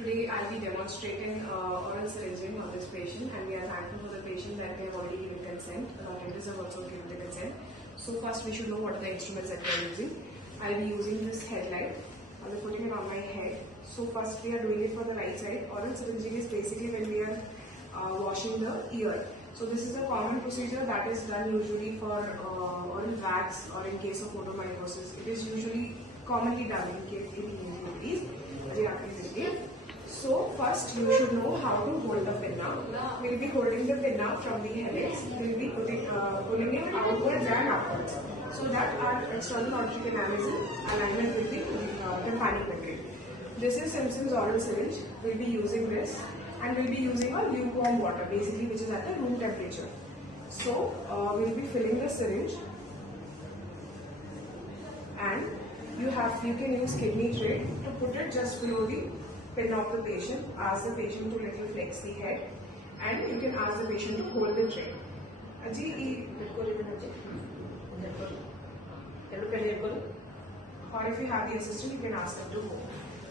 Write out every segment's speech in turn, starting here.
Today I'll be demonstrating oral syringing on this patient, and we are thankful for the patient that they have already given consent. Dentists have also given the consent. So first we should know what are the instruments that we are using. I'll be using this headlight. I'll be putting it on my head. So first we are doing it for the right side. Oral syringing is basically when we are washing the ear. So this is a common procedure that is done usually for oral wax or in case of photomycosis. It is usually commonly done in case in cavities. So first you should know how to hold the pinna. We'll be holding the pinna from the helix. We'll be pulling it outwards and upwards so that our external auditory canal is in alignment with the tympanic membrane. This is Simpson's oral syringe. We'll be using this, and we'll be using a lukewarm water, basically, which is at the room temperature. So we'll be filling the syringe, and you can use kidney tray to put it just below the pin of the patient. Ask the patient to little flex the head, and you can ask the patient to hold the tray. Or if you have the assistant, you can ask them to hold.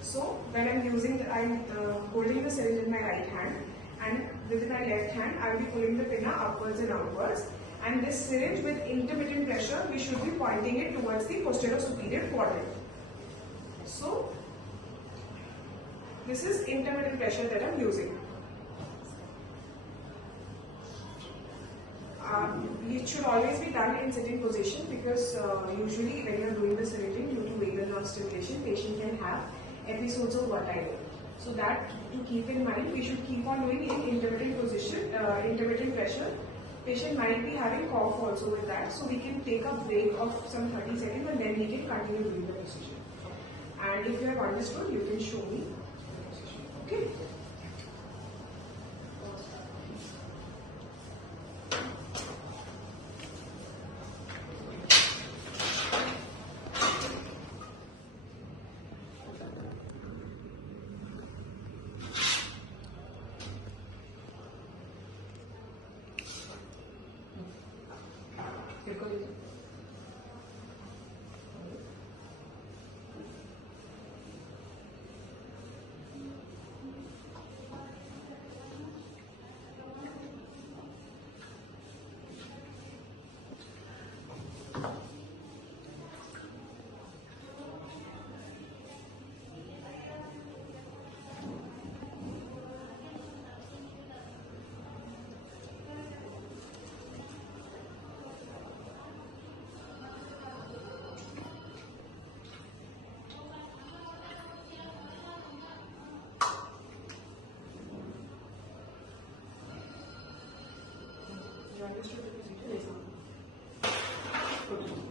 So when I'm holding the syringe in my right hand, and with my left hand I will be pulling the pinna upwards and outwards. And this syringe, with intermittent pressure, we should be pointing it towards the posterior superior quadrant. So this is intermittent pressure that I'm using. It should always be done in sitting position because usually when you are doing the syringing, due to vagal nerve stimulation, patient can have episodes of vertigo. So that to keep in mind, we should keep on doing in intermittent position, intermittent pressure. Patient might be having cough also with that, so we can take a break of some 30 seconds and then we can continue doing the procedure. And if you have understood, you can show me. Okay. You understood the procedure? Yes, ma'am. Okay.